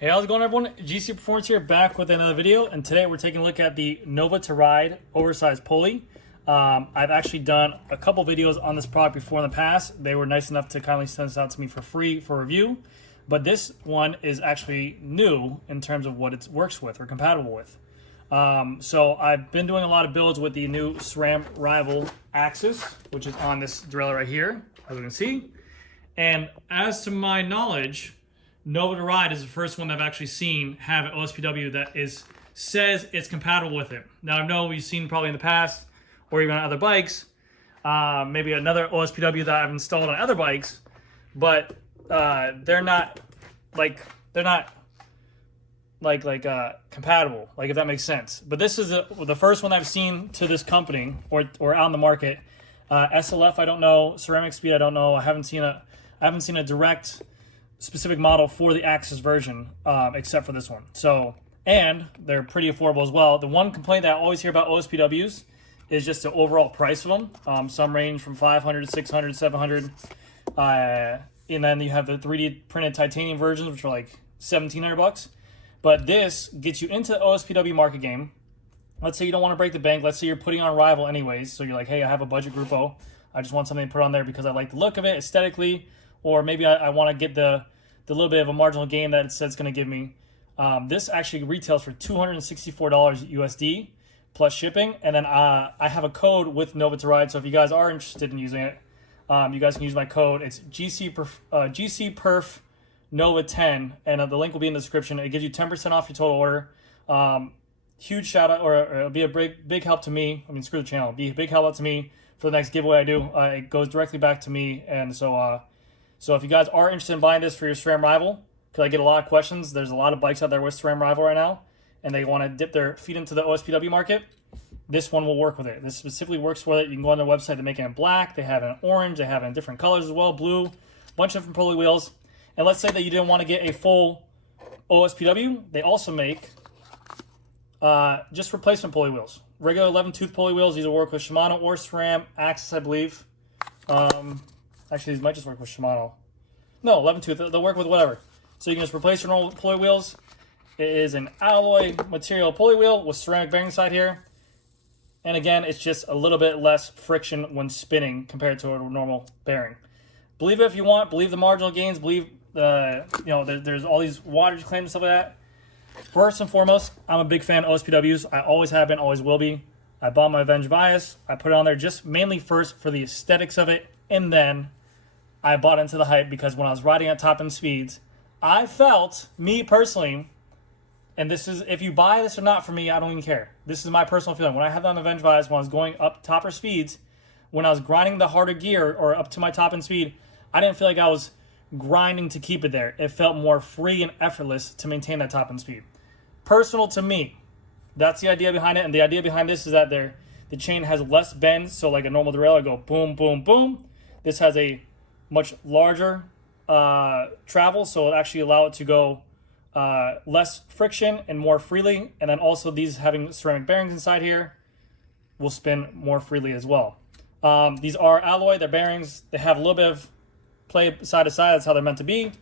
Hey, how's it going, everyone? GC Performance here, back with another video, and today we're taking a look at the Nova to Ride oversized pulley. I've actually done a couple videos on this product before in the past. They were nice enough to kindly send this out to me for free for review, but this one is actually new in terms of what it works with or compatible with. So I've been doing a lot of builds with the new Sram Rival axis, which is on this derailer right here, as you can see. And as to my knowledge, Nova to Ride is the first one that I've actually seen have an OSPW that says it's compatible with it. Now, I know we've seen probably in the past, or even on other bikes, maybe another OSPW that I've installed on other bikes, but they're not compatible, like, if that makes sense. But this is the first one I've seen to this company or on the market. SLF, I don't know. Ceramic Speed, I don't know. I haven't seen a direct specific model for the Axis version, except for this one. So, and they're pretty affordable as well. The one complaint that I always hear about OSPWs is just the overall price of them. Some range from 500, 600, 700. And then you have the 3D printed titanium versions, which are like 1,700 bucks. But this gets you into the OSPW market game. Let's say you don't want to break the bank. Let's say you're putting on Rival anyways. So you're like, hey, I have a budget Grupo. I just want something to put on there because I like the look of it aesthetically. Or maybe I want to get the little bit of a marginal gain that it says it's going to give me. This actually retails for $264 USD plus shipping. And then I have a code with Nova to Ride. So if you guys are interested in using it, you guys can use my code. It's GCPerf Nova 10, and the link will be in the description. It gives you 10% off your total order. Huge shout out, or it'll be a big help to me. I mean, screw the channel. It'll be a big help out to me for the next giveaway I do. It goes directly back to me, and so if you guys are interested in buying this for your SRAM Rival, because I get a lot of questions, there's a lot of bikes out there with SRAM Rival right now, and they want to dip their feet into the OSPW market. This one will work with it. This specifically works with it. You can go on their website to make it in black. They have it in orange. They have it in different colors as well, blue, a bunch of different pulley wheels. And let's say that you didn't want to get a full OSPW. They also make just replacement pulley wheels. Regular 11-tooth pulley wheels. These will work with Shimano or SRAM Axis, I believe. Actually, these might just work with Shimano. No, 11-tooth. They'll work with whatever. So you can just replace your normal pulley wheels. It is an alloy material pulley wheel with ceramic bearing side here. And again, it's just a little bit less friction when spinning compared to a normal bearing. Believe it if you want. Believe the marginal gains. Believe there's all these wattage claims and stuff like that. First and foremost, I'm a big fan of OSPWs. I always have been, always will be. I bought my Avenge Bias. I put it on there just mainly first for the aesthetics of it, and then I bought into the hype because when I was riding at top end speeds, I felt, me personally, and this is, if you buy this or not for me, I don't even care. This is my personal feeling. When I had that on the Avenge Bias, when I was going up topper speeds, when I was grinding the harder gear or up to my top end speed, I didn't feel like I was grinding to keep it there. It felt more free and effortless to maintain that top end speed. Personal to me. That's the idea behind it. And the idea behind this is that the chain has less bend. So like a normal derailleur, go boom, boom, boom. This has a much larger travel. So it'll actually allow it to go less friction and more freely. And then also these having ceramic bearings inside here will spin more freely as well. These are alloy. They're bearings. They have a little bit of play side to side. That's how they're meant to be,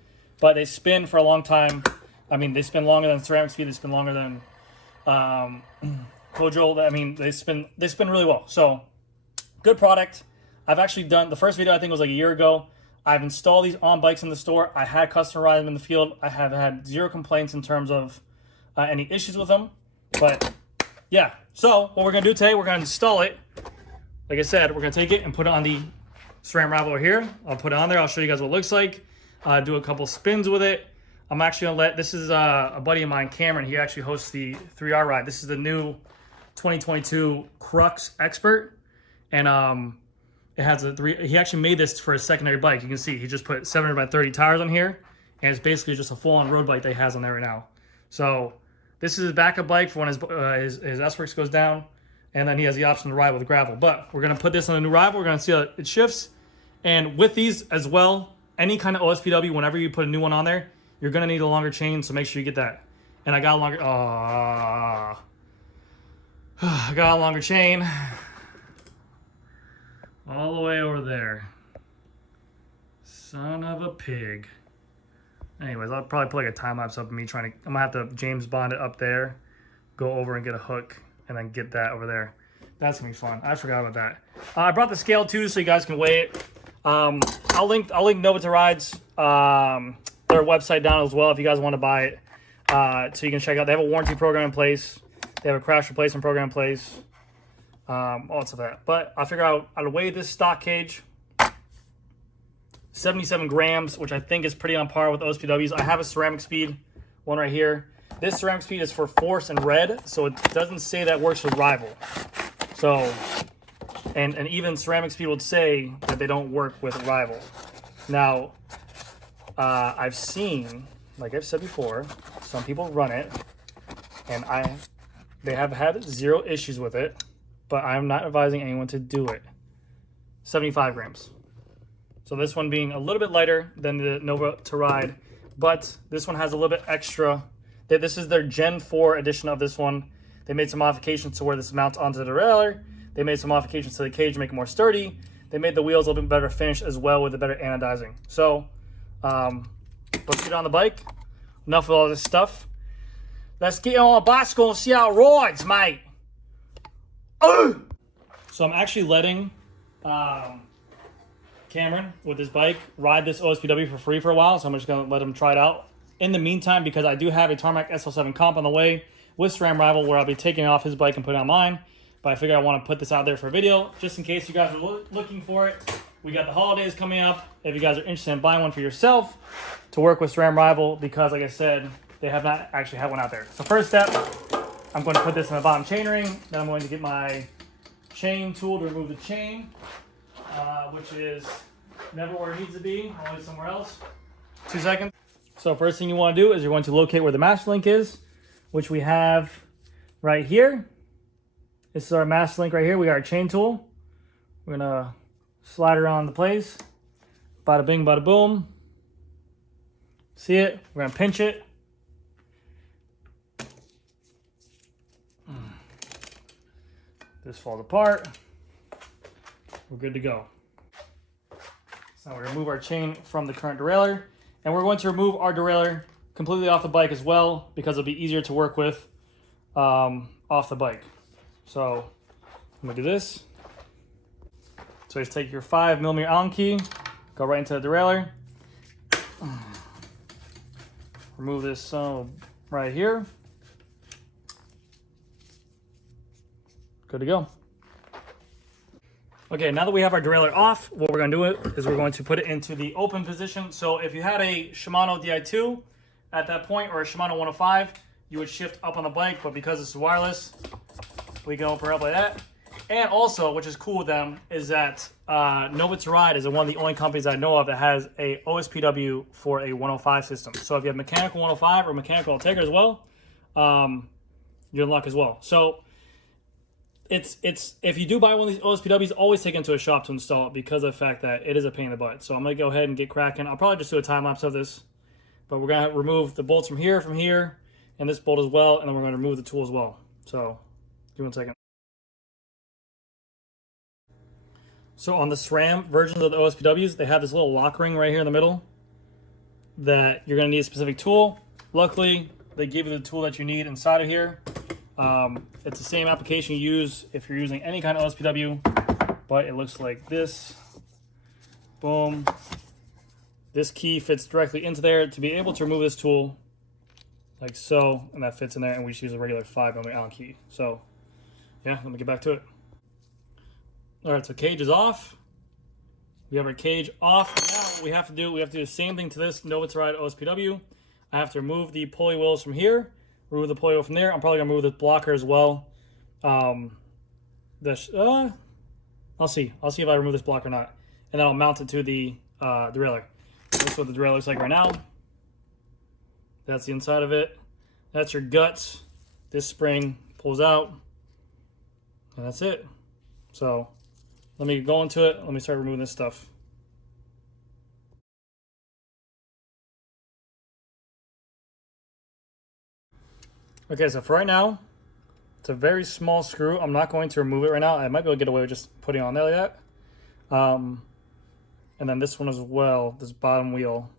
but they spin for a long time. I mean, they spin longer than ceramic speed. They spin longer than Kojo. I mean, they spin really well. So good product. I've actually done the first video, I think was like a year ago. I've installed these on bikes in the store. I had customer ride them in the field. I have had zero complaints in terms of any issues with them. But yeah, so what we're gonna do today, we're gonna install it. Like I said, we're gonna take it and put it on the SRAM Rival over here. I'll put it on there. I'll show you guys what it looks like. Do a couple spins with it. I'm actually gonna let, this is a buddy of mine, Cameron. He actually hosts the 3R ride. This is the new 2022 Crux Expert. And it has he actually made this for a secondary bike. You can see he just put 700 by 30 tires on here. And it's basically just a full-on road bike that he has on there right now. So this is his backup bike for when his S-Works goes down. And then he has the option to ride with gravel. But we're going to put this on a new Rival. We're going to see how it shifts. And with these as well, any kind of OSPW, whenever you put a new one on there, you're going to need a longer chain. So make sure you get that. And I got a longer... I got a longer chain. All the way over there. Son of a pig. Anyways, I'll probably put like a time lapse of me trying to, I'm gonna have to James Bond it up there, go over and get a hook, and then get that over there. That's gonna be fun. I forgot about that. I brought the scale too, so you guys can weigh it. I'll link Nova to Rides, their website down as well if you guys want to buy it. So you can check out. They have a warranty program in place. They have a crash replacement program in place. All that stuff like that. But I figure out I'd weigh this stock cage. 77 grams, which I think is pretty on par with OSPWs. I have a ceramic speed one right here. This ceramic speed is for Force and Red, so it doesn't say that works with Rival. So, and even ceramic speed would say that they don't work with Rival. Now, I've seen, like I've said before, some people run it, and they have had 0 issues with it, but I'm not advising anyone to do it. 75 grams. So this one being a little bit lighter than the Nova to Ride, but this one has a little bit extra. This is their Gen 4 edition of this one. They made some modifications to where this mounts onto the derailer. They made some modifications to the cage to make it more sturdy. They made the wheels a little bit better finish as well with the better anodizing. So let's get on the bike. Enough of all this stuff. Let's get on a bicycle and see how it rides, mate. So I'm actually letting Cameron with his bike ride this OSPW for free for a while, so I'm just going to let him try it out. In the meantime, because I do have a Tarmac SL7 comp on the way with Sram Rival where I'll be taking off his bike and putting on mine, but I figure I want to put this out there for a video just in case you guys are looking for it. We got the holidays coming up. If you guys are interested in buying one for yourself to work with Sram Rival, because like I said, they have not actually had one out there. So first step, I'm going to put this in the bottom chainring. Then I'm going to get my chain tool to remove the chain. Which is never where it needs to be, always somewhere else. 2 seconds. So first thing you want to do is you're going to locate where the master link is, which we have right here. This is our master link right here. We got our chain tool. We're going to slide her on the place. Bada bing, bada boom. See it? We're going to pinch it. This falls apart. We're good to go. So we're going to remove our chain from the current derailleur, and we're going to remove our derailleur completely off the bike as well because it'll be easier to work with off the bike. So I'm going to do this. So just take your 5mm Allen key, go right into the derailleur, remove this right here. Good to go. Okay, now that we have our derailleur off, what we're going to do is we're going to put it into the open position. So if you had a Shimano Di2 at that point, or a Shimano 105, you would shift up on the bike, but because it's wireless, we can open her up like that. And also, which is cool with them, is that Nova to Ride is one of the only companies I know of that has a OSPW for a 105 system. So if you have mechanical 105 or mechanical Ultegra as well, you're in luck as well. So it's if you do buy one of these OSPWs, always take it into a shop to install it because of the fact that it is a pain in the butt. So I'm going to go ahead and get cracking. I'll probably just do a time lapse of this, but we're going to remove the bolts from here, and this bolt as well, and then we're going to remove the tool as well. So give me 1 second. So on the SRAM versions of the OSPWs, they have this little lock ring right here in the middle that you're going to need a specific tool. Luckily, they give you the tool that you need inside of here. It's the same application you use if you're using any kind of OSPW, but it looks like this. Boom. This key fits directly into there to be able to remove this tool like so, and that fits in there, and we just use a regular 5mm Allen key. So yeah, let me get back to it. All right, so cage is off. We have our cage off. Now what we have to do the same thing to this Nova to Ride OSPW. I have to remove the pulley wheels from here, remove the pulley wheel from there. I'm probably gonna remove this blocker as well. I'll see if I remove this block or not, and then I'll mount it to the derailleur. That's what the derailleur looks like right now. That's the inside of it. That's your guts. This spring pulls out, and that's it. So let me go into it. Let me start removing this stuff. Okay, so for right now, it's a very small screw. I'm not going to remove it right now. I might be able to get away with just putting it on there like that. And then this one as well, this bottom wheel.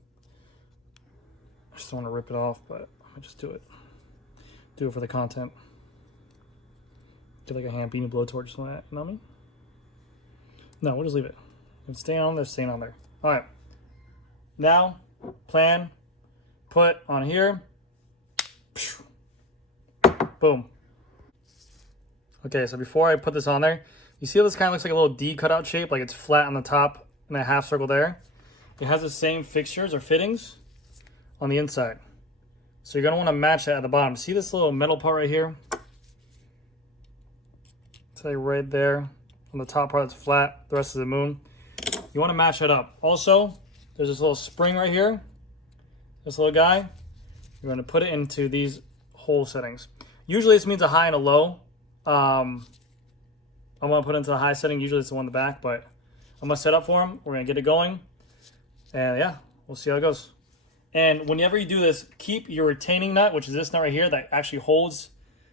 Just don't want to rip it off, but I just do it. Do it for the content. Get like a hand beanie blowtorch, something like that. You know what I mean? No, we'll just leave it. If it's staying on there, staying on there. All right. Now, plan, put on here. Boom. Okay, so before I put this on there, you see how this kind of looks like a little D cutout shape, like it's flat on the top and a half circle there? It has the same fixtures or fittings on the inside. So you're going to want to match that at the bottom. See this little metal part right here? It's like right there on the top part that's flat, the rest of the moon. You want to match that up. Also, there's this little spring right here. This little guy. You're going to put it into these hole settings. Usually this means a high and a low. I'm going to put it into the high setting. Usually it's the one in the back, but I'm going to set up for him. We're going to get it going. And yeah, we'll see how it goes. And whenever you do this, keep your retaining nut, which is this nut right here that actually holds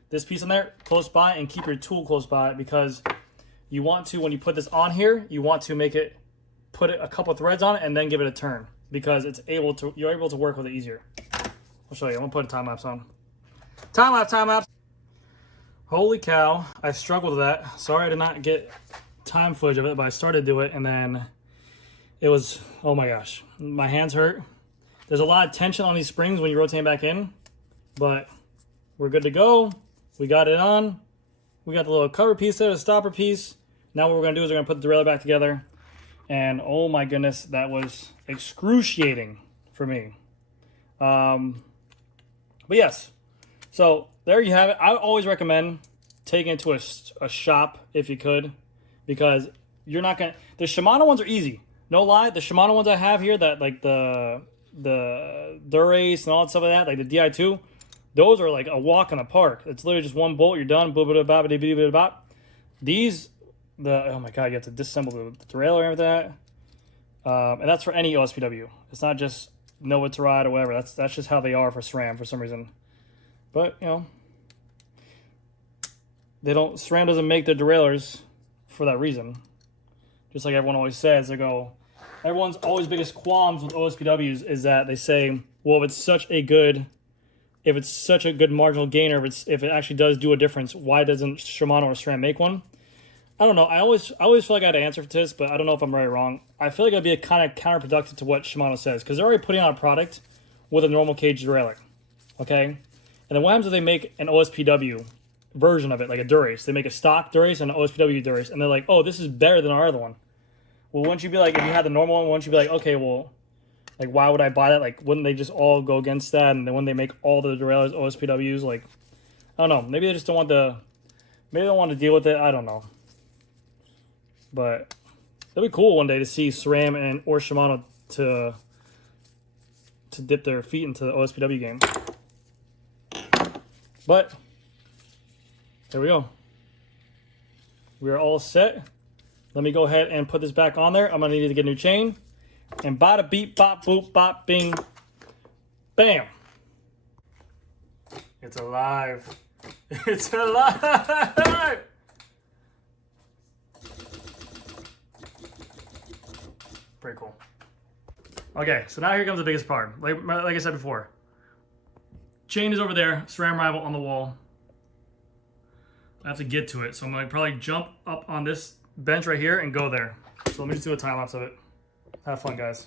this piece in there, close by, and keep your tool close by, because you want to, when you put this on here, you want to make it, put it a couple threads on it and then give it a turn, because you're able to work with it easier. I'll show you. I'm going to put a time lapse on. Time lapse. Holy cow, I struggled with that. Sorry I did not get time footage of it, but I started to do it, and then it was, oh my gosh, my hands hurt. There's a lot of tension on these springs when you rotate back in, but we're good to go. We got it on. We got the little cover piece there, the stopper piece. Now what we're gonna do is we're gonna put the derailleur back together, and oh my goodness, that was excruciating for me. But yes, so there you have it. I always recommend taking it to a shop if you could, because you're not gonna, the Shimano ones are easy. No lie, the Shimano ones I have here, that like the Durace and all that stuff like that, like the Di2, those are like a walk in the park. It's literally just one bolt, you're done. These, oh my god, you have to disassemble the derailleur and everything. And that's for any OSPW. It's not just know what to ride or whatever. That's just how they are for SRAM for some reason. But you know, SRAM doesn't make the derailleurs for that reason. Just like everyone always says, they go, everyone's always biggest qualms with OSPWs is that they say, well, if it's such a good marginal gainer, if it actually does do a difference, why doesn't Shimano or SRAM make one? I don't know. I always feel like I had an answer for this, but I don't know if I'm right or wrong. I feel like it'd be a kind of counterproductive to what Shimano says, because they're already putting out a product with a normal cage derailleur, okay? And then what happens if they make an OSPW version of it, like a Durace? They make a stock Durace and an OSPW Durace, and they're like, oh, this is better than our other one. Well, wouldn't you be like, if you had the normal one, wouldn't you be like, okay, well, like, why would I buy that? Like, wouldn't they just all go against that? And then when they make all the derailleurs OSPWs, like, I don't know. Maybe they just don't want maybe they don't want to deal with it. I don't know. But it'd be cool one day to see SRAM or Shimano to dip their feet into the OSPW game. But there we go. We are all set. Let me go ahead and put this back on there. I'm going to need to get a new chain. And bada beep, bop, boop, bop, bing, bam. It's alive. It's alive. Pretty cool. Okay, so now here comes the biggest part. Like I said before. Chain is over there. SRAM rival on the wall. I have to get to it. So I'm going to probably jump up on this bench right here and go there. So let me just do a time lapse of it. Have fun, guys.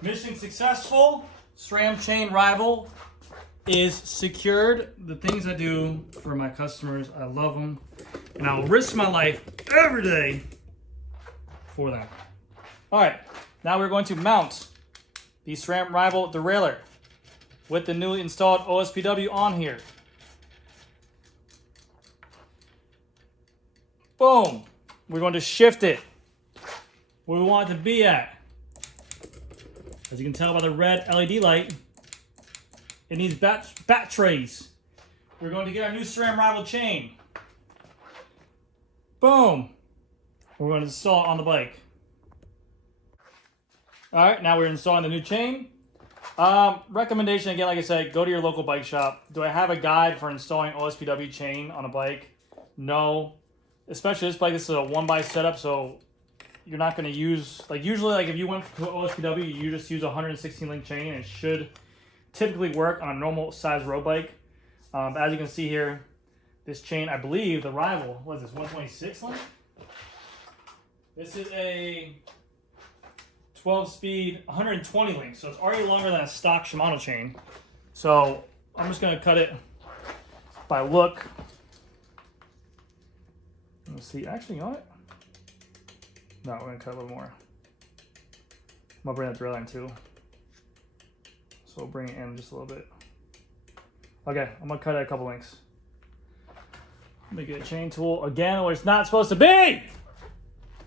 Mission successful. SRAM chain rival is secured. The things I do for my customers, I love them, and I will risk my life every day for them. All right, now we're going to mount the SRAM rival derailleur with the newly installed OSPW on here. Boom. We're going to shift it where we want it to be at. As you can tell by the red LED light, it needs bat trays. We're going to get our new SRAM rival chain. Boom. We're going to install it on the bike. All right, now we're installing the new chain. Recommendation, again, like I said, go to your local bike shop. Do I have a guide for installing OSPW chain on a bike? No. Especially this bike, this is a 1x setup, so you're not going to use, like usually, like if you went to OSPW, you just use a 116 link chain, and it should typically work on a normal size road bike. As you can see here, this chain, I believe the Rival, what is this, 126 length? This is a 12-speed, 120 link, so it's already longer than a stock Shimano chain. So I'm just gonna cut it by look. Let's see, actually, you know what? No, we're gonna cut a little more. I'm gonna bring that derailleur in too. So we'll bring it in just a little bit. Okay, I'm gonna cut it a couple links. Make it a chain tool again where it's not supposed to be.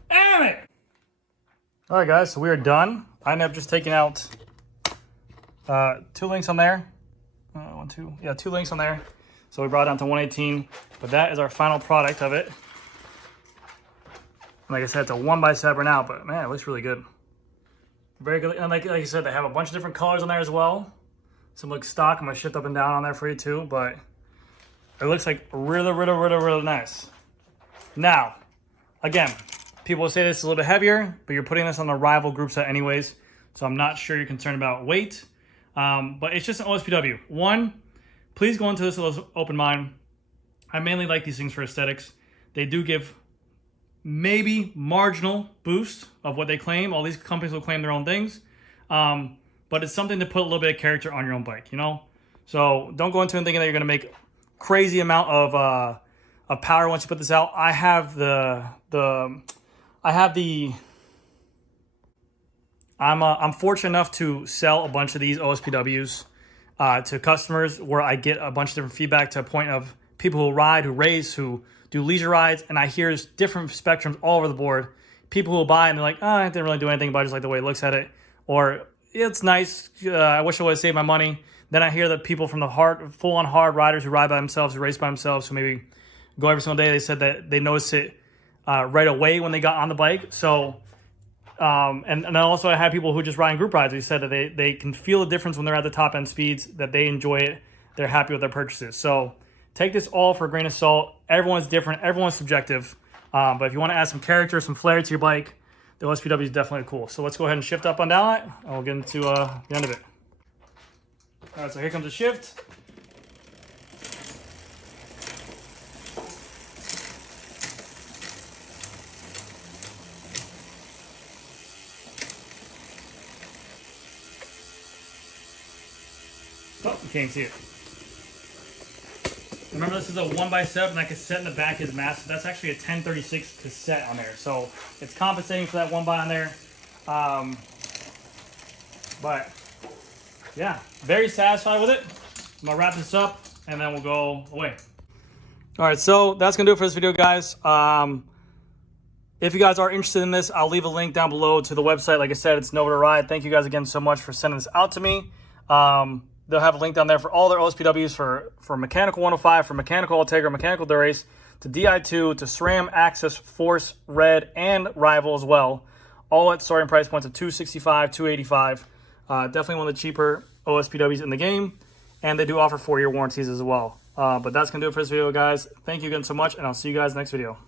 Damn it! All right, guys, so we are done. I ended up just taking out 2 links on there. 2 links on there. So we brought it down to 118, but that is our final product of it. Like I said, it's a 1x7 right now, but man, it looks really good. Very good. And like I said, they have a bunch of different colors on there as well. Some look stock. I'm gonna shift up and down on there for you too, but it looks like really nice. Now, again, people will say this is a little bit heavier, but you're putting this on the Rival group set anyways, so I'm not sure you're concerned about weight. But it's just an OSPW. One, please go into this with an open mind. I mainly like these things for aesthetics. They do give maybe marginal boost of what they claim. All these companies will claim their own things. But it's something to put a little bit of character on your own bike, you know? So don't go into it thinking that you're gonna make crazy amount of power once you put this out. I'm fortunate enough to sell a bunch of these OSPWs to customers where I get a bunch of different feedback to a point of people who ride, who race, who do leisure rides, and I hear different spectrums all over the board. People who will buy it and they're like, oh, I didn't really do anything, but I just like the way it looks at it. Or it's nice, I wish I would have saved my money. Then I hear that people from the full-on hard riders who ride by themselves, who race by themselves, who maybe go every single day, they said that they noticed it right away when they got on the bike. So, and then also I have people who just ride in group rides who said that they can feel the difference when they're at the top end speeds, that they enjoy it, they're happy with their purchases. So take this all for a grain of salt. Everyone's different, everyone's subjective. But if you want to add some character, some flair to your bike, the OSPW is definitely cool. So let's go ahead and shift up on down it, and we'll get into the end of it. All right, so here comes the shift. Oh, you can't see it. Remember, this is a 1x7, and that cassette in the back is massive. That's actually a 1036 cassette on there, so it's compensating for that 1x on there. But yeah, very satisfied with it. I'm gonna wrap this up, and then we'll go away. All right, so that's gonna do it for this video, guys. If you guys are interested in this, I'll leave a link down below to the website. Like I said, it's Nova to Ride. Thank you guys again so much for sending this out to me. They'll have a link down there for all their OSPWs for mechanical 105, for mechanical Ultegra, mechanical Durace, to Di2, to SRAM, Access, Force, Red, and Rival as well. All at starting price points of $265, $285. Definitely one of the cheaper OSPWs in the game. And they do offer 4-year warranties as well. But that's going to do it for this video, guys. Thank you again so much, and I'll see you guys next video.